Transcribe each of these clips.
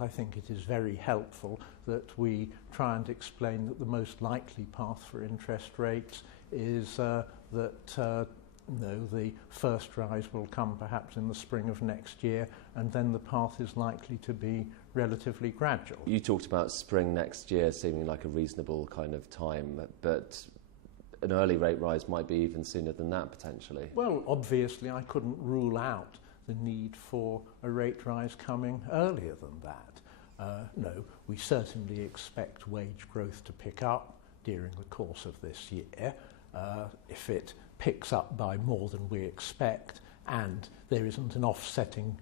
I think it is very helpful that we try and explain that the most likely path for interest rates is that the first rise will come perhaps in the spring of next year, and then the path is likely to be relatively gradual. You talked about spring next year seeming like a reasonable kind of time, but an early rate rise might be even sooner than that potentially. Well, obviously I couldn't rule out the need for a rate rise coming earlier than that. No, we certainly expect wage growth to pick up during the course of this year. If it picks up by more than we expect and there isn't an offsetting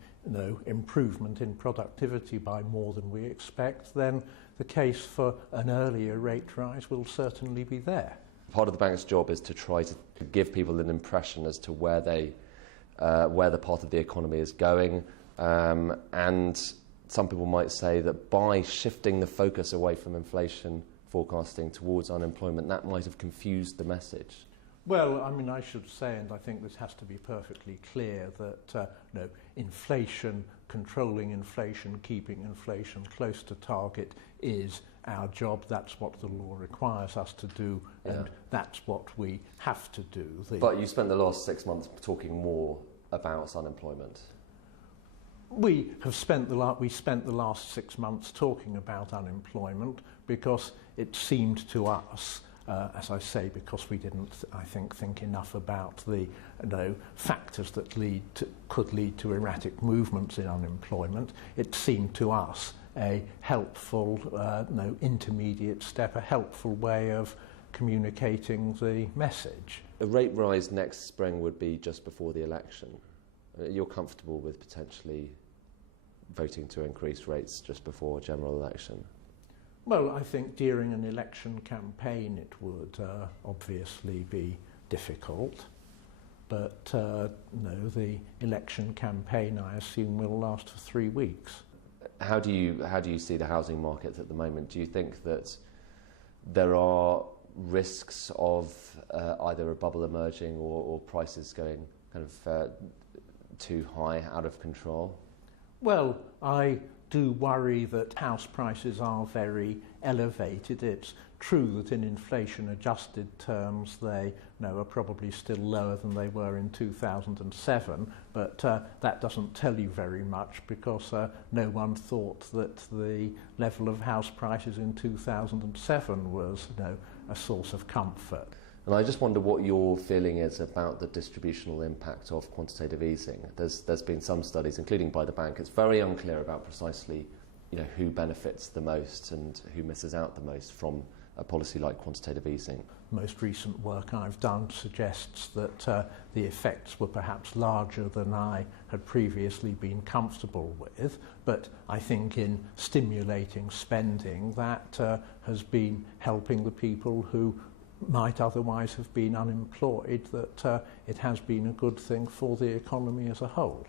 improvement in productivity by more than we expect, then the case for an earlier rate rise will certainly be there. Part of the bank's job is to try to give people an impression as to where the path of the economy is going, and some people might say that by shifting the focus away from inflation forecasting towards unemployment, that might have confused the message. Well, I mean, I should say, and I think this has to be perfectly clear, that inflation, controlling inflation, keeping inflation close to target is our job. That's what the law requires us to do, and that's what we have to do. But you spent the last 6 months talking more about unemployment. We spent the last 6 months talking about unemployment because it seemed to us, as I say, because we didn't, I think enough about the factors that could lead to erratic movements in unemployment. It seemed to us a helpful, intermediate step, a helpful way of communicating the message. A rate rise next spring would be just before the election. You're comfortable with potentially voting to increase rates just before a general election? Well, I think during an election campaign it would obviously be difficult, but the election campaign, I assume, will last for 3 weeks. How do you see the housing market at the moment? Do you think that there are risks of either a bubble emerging or prices going kind of too high, out of control? Well, I do worry that house prices are very elevated. It's true that in inflation-adjusted terms they are probably still lower than they were in 2007, but that doesn't tell you very much because no one thought that the level of house prices in 2007 was a source of comfort. And I just wonder what your feeling is about the distributional impact of quantitative easing. There's been some studies, including by the bank. It's very unclear about precisely who benefits the most and who misses out the most from a policy like quantitative easing. Most recent work I've done suggests that the effects were perhaps larger than I had previously been comfortable with, but I think in stimulating spending that has been helping the people who might otherwise have been unemployed, that it has been a good thing for the economy as a whole.